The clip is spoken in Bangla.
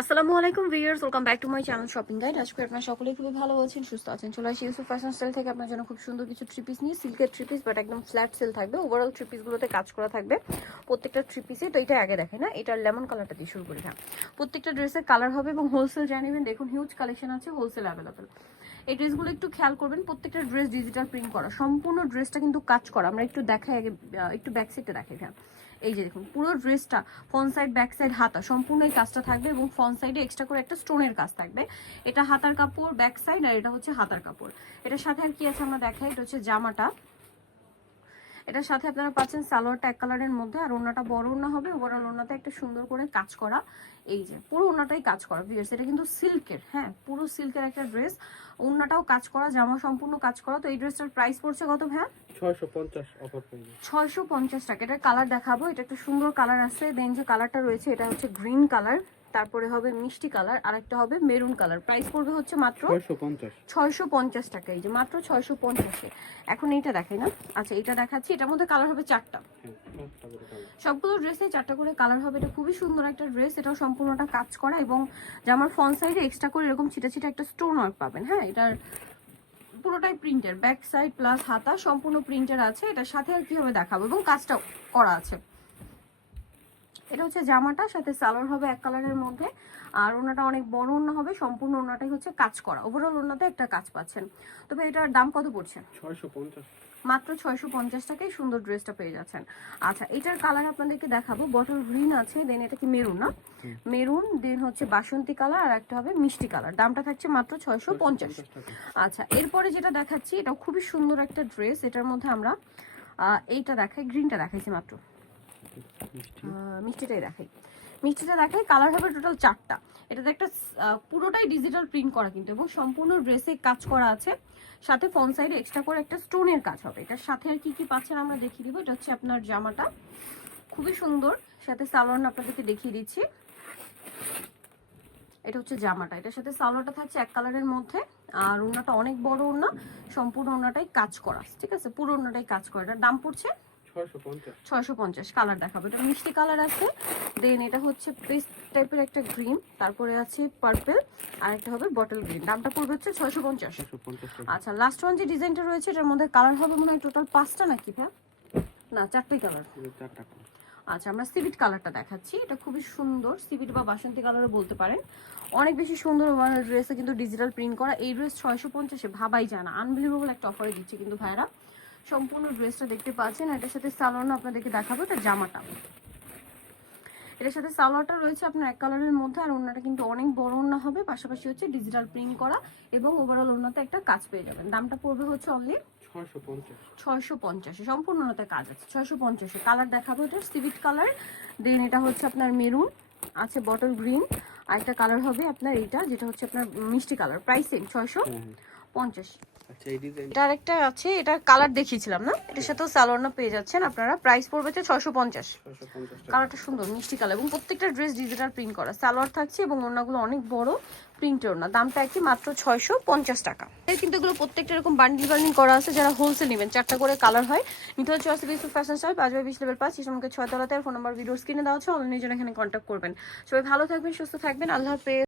আসসালামু আলাইকুম viewers, welcome back to my channel shopping guide. আজকে আপনারা সকলেই খুবই ভালো আছেন, সুস্থ আছেন। চলে আসি ইউসুফ ফ্যাশন স্টাইল থেকে। আপনার জন্য খুব সুন্দর কিছু থ্রি পিস নিয়ে সিল্কের থ্রি পিস বাট একদম ফ্ল্যাট সেল থাকবে। ওভারঅল থ্রি পিসগুলোতে কাজ করা থাকবে। প্রত্যেকটা থ্রি পিসে তো এটা আগে দেখে না এটার লেমন কালারটা দিয়ে শুরু করি হ্যাঁ? প্রত্যেকটা ড্রেসের কালার হবে এবং হোলসেল জানিবেন দেখুন হিউজ কালেকশন আছে হোলসেল অ্যাভেলেবেল এই ড্রেসগুলো একটু খেয়াল করবেন, প্রত্যেকটা ড্রেস ডিজিটাল প্রিন্ট করা। সম্পূর্ণ ড্রেসটা কিন্তু কাজ করা। আমরা একটু দেখাই একটু ব্যাক সাইডটা দেখাই হ্যাঁ? এই যে দেখুন, পুরো ড্রেসটা ফ্রন্ট সাইড ব্যাক সাইড হাতা, সম্পূর্ণ এই কাজটা থাকবে এবং ফ্রন্ট সাইডে এক্সট্রা করে একটা স্টোনের কাজ থাকবে। এটা হাতার কাপড় ব্যাক সাইড আর এটা হচ্ছে হাতার কাপড়। এটার সাথে আর কি আছে আমরা দেখাই? এটা হচ্ছে জামাটা। এটার সাথে আপনারা পাচ্ছেন সালোয়ারটা এক কালারের মধ্যে আর ওনাটা বড় ওনা হবে ওভারঅল ওনাতে একটা সুন্দর করে কাজ করা। এই যে পুরো ওনাটাই কাজ করা ভিউয়ার্স এটা কিন্তু সিল্কের হ্যাঁ পুরো সিল্কের একটা ড্রেস ওনাটাও কাজ করা জামা সম্পূর্ণ কাজ করা। তো এই ড্রেসটার প্রাইস পড়ছে কত পেয়ে ছয়শো পঞ্চাশ টাকা। এটার কালার দেখাবো এটা একটা সুন্দর কালার আছে। দেন যে কালারটা রয়েছে এটা হচ্ছে গ্রিন কালার তারপরে হবে মিষ্টি কালার আর একটা হবে মেরুন কালার। প্রাইস পড়বে হচ্ছে মাত্র ছয়শো পঞ্চাশ। টাকা এই যে মাত্র ছয়শো পঞ্চাশে। এখন এইটা দেখাই না। আচ্ছা এটা দেখাচ্ছি। এটার মধ্যে কালার হবে চারটা। হ্যাঁ সবগুলো ড্রেসে চারটা করে কালার হবে। এটা খুবই সুন্দর একটা ড্রেস। এটাও সম্পূর্ণটা কাজ করা এবং জামার ফ্রন্ট সাইডে এক্সট্রা করে এরকম ছিটা ছিটা একটা স্টোন ওয়ার্ক পাবেন। হ্যাঁ এটার পুরোটাই প্রিন্টের ব্যাক সাইড প্লাস হাতা সম্পূর্ণ প্রিন্টের আছে। এটার সাথে আর কি হবে দেখাবো? এবং কাজটা করা আছে। এটা হচ্ছে জামাটা সাথে সালোয়ার হবে এক কালারের মধ্যে। আর ওনাটা অনেক বড় ওনা হবে সম্পূর্ণ ওনাটাই হচ্ছে কাজ করা। ওভারঅল ওনাতে একটা কাজ পাচ্ছেন। তবে এটার দাম কত পড়ছে? ছয়শো পঞ্চাশ। মাত্র ছয়শো পঞ্চাশ টাকায় সুন্দর ড্রেসটা পেয়ে যাচ্ছেন। আচ্ছা এটার কালার আপনাদেরকে দেখাবো। বটল গ্রিন আছে দেন এটা কি মেরুন না? মেরুন দেন হচ্ছে বাসন্তী কালার আর একটা হবে মিষ্টি কালার। দামটা থাকছে মাত্র ছয়শো পঞ্চাশ। আচ্ছা এরপরে যেটা দেখাচ্ছি এটা খুবই সুন্দর একটা ড্রেস। এটার মধ্যে আমরা এইটা দেখাই গ্রিনটা দেখাইছি মাত্র। মিষ্টিটাই দেখাই। মিষ্টিটা দেখাই কালার হবে টোটাল চারটা। এটাতে একটা পুরোটাই ডিজিটাল প্রিন্ট করা কিন্তু, এবং সম্পূর্ণ ড্রেসে কাজ করা আছে। সাথে ফ্রন্ট সাইডে এক্সট্রা করে একটা স্টোনের কাজ হবে। এটার সাথে আর কি কি পাচ্ছেন আমরা দেখিয়ে দিব। এটা হচ্ছে আপনার জামাটা। খুবই সুন্দর। সাথে সালোয়ার আপনাদেরকে দেখিয়ে দিচ্ছি। এটা হচ্ছে জামাটা। এটার সাথে সালোয়ারটা থাকছে এক কালারের মধ্যে। আর ওনাটা অনেক বড় ওনা সম্পূর্ণ ওনাটাই কাজ করা। ঠিক আছে? পুরো ওনাটাই কাজ করা। এটার দাম পড়ছে ছয়শো পঞ্চাশ। কালার দেখাবো। এটা মিষ্টি কালার আছে। দেন এটা হচ্ছে পেস্ট টাইপের একটা গ্রিন তারপরে আছে পার্পেল আর একটা হবে বটল গ্রিন দামটা পড়বে হচ্ছে ছয়শো পঞ্চাশ। আচ্ছা লাস্ট ওয়ান যে ডিজাইনটা রয়েছে এটার মধ্যে কালার হবে মনে হয় টোটাল পাঁচটা নাকি ভ্যা না চারটেই কালার আচ্ছা আমরা সিভিট কালারটা দেখাচ্ছি। এটা খুবই সুন্দর। সিভিট বা বাসন্তী কালারও বলতে পারেন। অনেক বেশি সুন্দর ড্রেসে কিন্তু ডিজিটাল প্রিন্ট করা। এই ড্রেস ছয়শো পঞ্চাশে ভাবাই যায় না। আনবিলিভেবল একটা অফারে দিচ্ছে কিন্তু ভাইরা সম্পূর্ণ ড্রেসটা দেখতে পাচ্ছেন। এটার সাথে সালোয়ার আপনাদেরকে দেখাবো এটা জামাটা। এটার সাথে সালোয়ারটা রয়েছে আপনার এক কালারের মধ্যে আর ওনাটা কিন্তু অনেক বড় ওনা হবে। পাশাপাশি হচ্ছে ডিজিটাল প্রিন্ট করা এবং ওভারঅল ওনাতে একটা কাজ পেয়ে যাবেন। দামটা পড়বে হচ্ছে অনলি ছয়শো পঞ্চাশ। সম্পূর্ণ ওনাতে কাজ আছে ছয়শো পঞ্চাশে। কালার দেখাবো এটা সিভিট কালার দেন এটা হচ্ছে আপনার মেরুন আছে বটল গ্রিন আর একটা কালার হবে আপনার এইটা যেটা হচ্ছে আপনার মিষ্টি কালার প্রাইস সেম ছয়শো। পঞ্চাশ। আচ্ছা এই এটা আরেকটা আছে এটার কালার দেখিয়েছিলাম না? এটার সাথেও সালোয়ার পেয়ে যাচ্ছেন আপনারা। প্রাইস পড়বে হচ্ছে ছয়শো পঞ্চাশ। কালারটা সুন্দর মিষ্টি কালার এবং প্রত্যেকটা ড্রেস ডিজিটাল প্রিন্ট করা। সালোয়ার থাকছে এবং ওড়নাগুলো অনেক বড় প্রিন্টের ওড়না। দামটা একই মাত্র ছয়শো পঞ্চাশ টাকা। কিন্তু এগুলো প্রত্যেকটা এরকম বান্ডিল বান্ডিল করা আছে যারা হোলসেল নেবেন। চারটা করে কালার হয়। নিতে হচ্ছে অস্তি বিশ ফ্যাশন স্টাইল পাঁচ বাই বিশ লেভেল পাঁচ। আমাকে ছয় তলাতে ফোন নাম্বার ভিডিও স্ক্রিনে দেওয়া হচ্ছে অনলাইনের জন্য এখানে কন্ট্যাক্ট করবেন। সবাই ভালো থাকবেন সুস্থ থাকবেন। আল্লাহ হাফেজ।